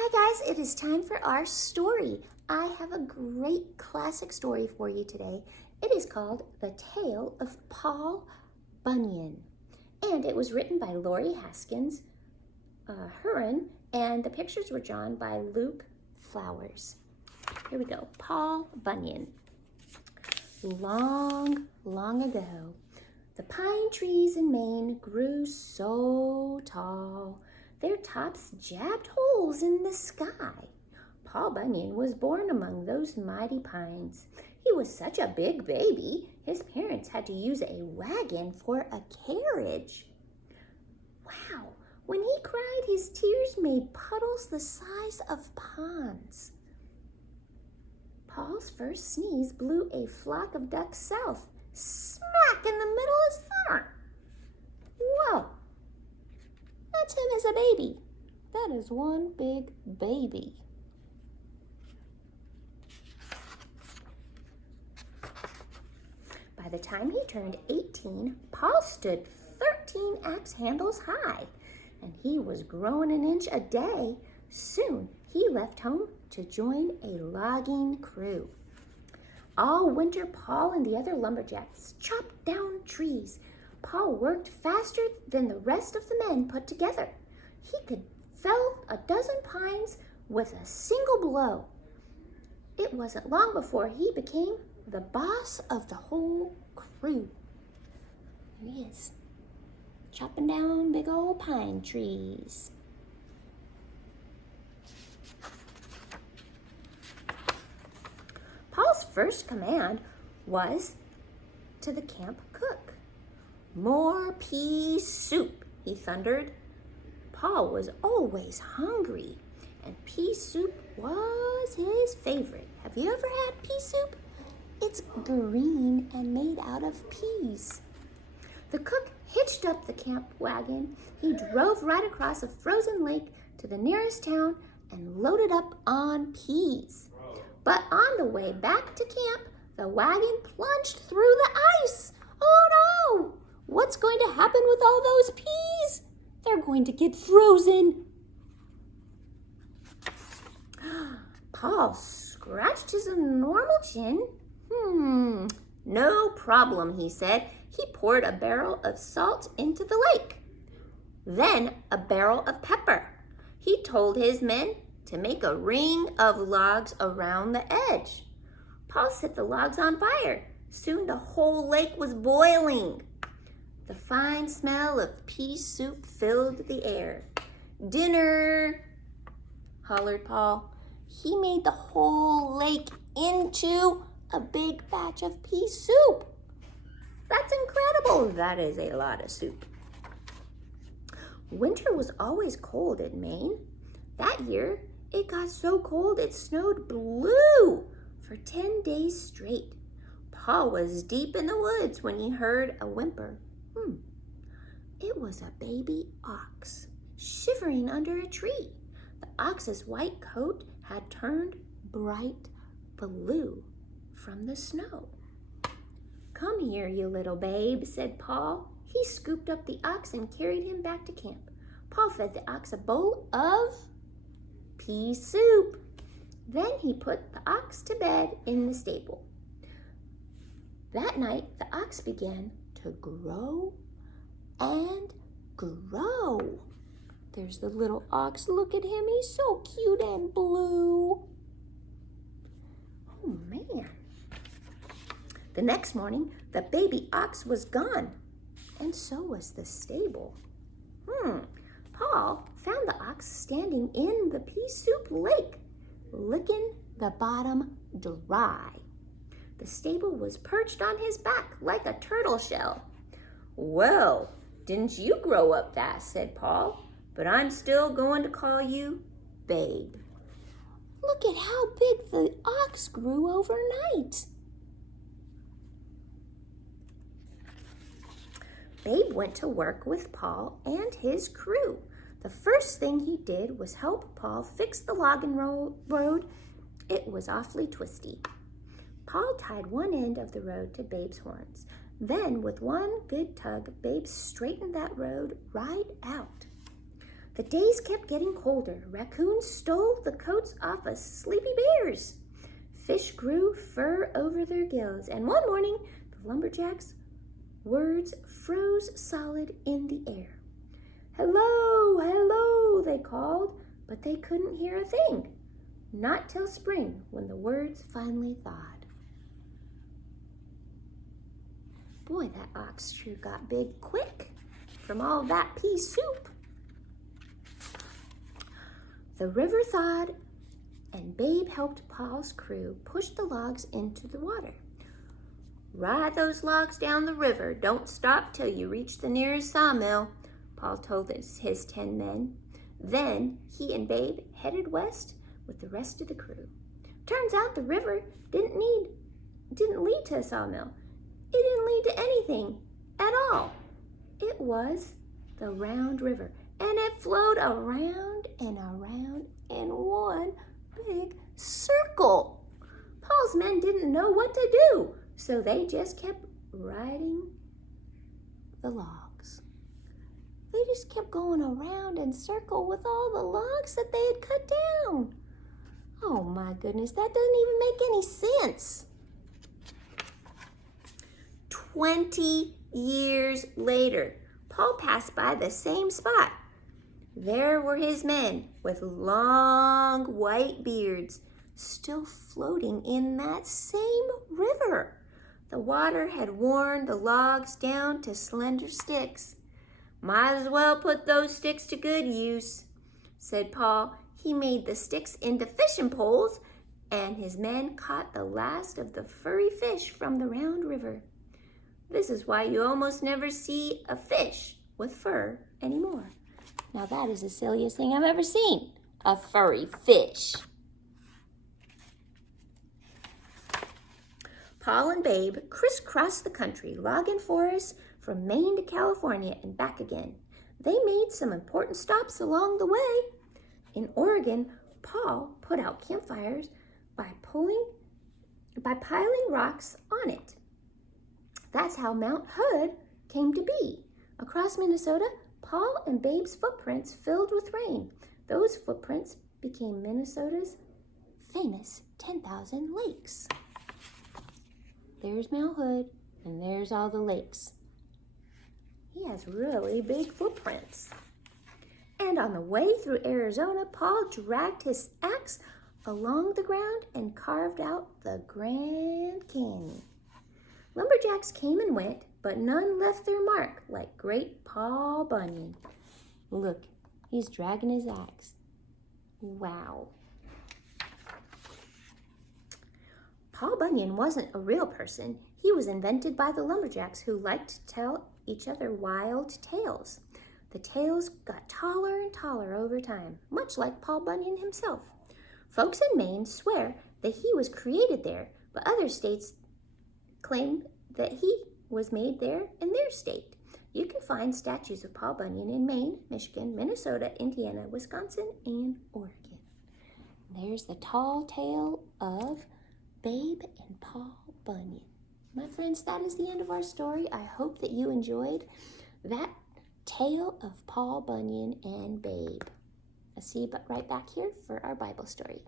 Hi guys, it is time for our story. I have a great classic story for you today. It is called The Tale of Paul Bunyan, and it was written by Laurie Haskins, and the pictures were drawn by Luke Flowers. Here we go. Paul Bunyan. Long, long ago, the pine trees in Maine grew so tall, their tops jabbed holes in the sky. Paul Bunyan was born among those mighty pines. He was such a big baby, his parents had to use a wagon for a carriage. Wow, when he cried, his tears made puddles the size of ponds. Paul's first sneeze blew a flock of ducks south, smack in the middle of summer. Whoa, that's him as a baby. That is one big baby. By the time he turned 18, Paul stood 13 axe handles high, and he was growing an inch a day. Soon he left home to join a logging crew. All winter, Paul and the other lumberjacks chopped down trees. Paul worked faster than the rest of the men put together. He could fell a dozen pines with a single blow. It wasn't long before he became the boss of the whole crew. Here he is, chopping down big old pine trees. Paul's first command was to the camp cook. "More pea soup," he thundered. Paul was always hungry, and pea soup was his favorite. Have you ever had pea soup? It's green and made out of peas. The cook hitched up the camp wagon. He drove right across a frozen lake to the nearest town and loaded up on peas. But on the way back to camp, the wagon plunged through the ice. Oh no! What's going to happen with all those peas? They're going to get frozen. Paul scratched his enormous chin. No problem, he said. He poured a barrel of salt into the lake, then a barrel of pepper. He told his men to make a ring of logs around the edge. Paul set the logs on fire. Soon the whole lake was boiling. The fine smell of pea soup filled the air. "Dinner!" hollered Paul. He made the whole lake into a big batch of pea soup. That's incredible. That is a lot of soup. Winter was always cold in Maine. That year, it got so cold it snowed blue for 10 days straight. Paul was deep in the woods when he heard a whimper. It was a baby ox shivering under a tree. The ox's white coat had turned bright blue from the snow. "Come here, you little babe," said Paul. He scooped up the ox and carried him back to camp. Paul fed the ox a bowl of pea soup. Then he put the ox to bed in the stable. That night, the ox began to grow and grow. There's the little ox. Look at him. He's so cute and blue. Oh, man. The next morning, the baby ox was gone, and so was the stable. Paul found the ox standing in the pea soup lake, licking the bottom dry. The stable was perched on his back like a turtle shell. "Well, didn't you grow up fast," said Paul, "but I'm still going to call you Babe." Look at how big the ox grew overnight. Babe went to work with Paul and his crew. The first thing he did was help Paul fix the logging road. It was awfully twisty. Paul tied one end of the road to Babe's horns. Then, with one good tug, Babe straightened that road right out. The days kept getting colder. Raccoons stole the coats off of sleepy bears. Fish grew fur over their gills. And one morning, the lumberjacks' words froze solid in the air. Hello, hello, they called, but they couldn't hear a thing. Not till spring, when the words finally thawed. Boy, that ox sure got big quick from all that pea soup. The river thawed, and Babe helped Paul's crew push the logs into the water. Ride those logs down the river. Don't stop till you reach the nearest sawmill, Paul told his 10 men. Then he and Babe headed west with the rest of the crew. Turns out the river didn't lead to a sawmill. It didn't lead to anything at all. It was the Round River, and it flowed around and around in one big circle. Paul's men didn't know what to do, so they just kept riding the logs. They just kept going around in circle with all the logs that they had cut down. Oh my goodness, that doesn't even make any sense. 20 years later, Paul passed by the same spot. There were his men with long white beards still floating in that same river. The water had worn the logs down to slender sticks. Might as well put those sticks to good use, said Paul. He made the sticks into fishing poles, and his men caught the last of the furry fish from the Round River. This is why you almost never see a fish with fur anymore. Now that is the silliest thing I've ever seen, a furry fish. Paul and Babe crisscrossed the country, logging forests from Maine to California and back again. They made some important stops along the way. In Oregon, Paul put out campfires by piling rocks on it. That's how Mount Hood came to be. Across Minnesota, Paul and Babe's footprints filled with rain. Those footprints became Minnesota's famous 10,000 lakes. There's Mount Hood, and there's all the lakes. He has really big footprints. And on the way through Arizona, Paul dragged his axe along the ground and carved out the Grand Canyon. Lumberjacks came and went, but none left their mark like great Paul Bunyan. Look, he's dragging his axe. Wow. Paul Bunyan wasn't a real person. He was invented by the lumberjacks who liked to tell each other wild tales. The tales got taller and taller over time, much like Paul Bunyan himself. Folks in Maine swear that he was created there, but other states claim that he was made there in their state. You can find statues of Paul Bunyan in Maine, Michigan, Minnesota, Indiana, Wisconsin, and Oregon. There's the tall tale of Babe and Paul Bunyan. My friends, that is the end of our story. I hope that you enjoyed that tale of Paul Bunyan and Babe. I'll see you right back here for our Bible story.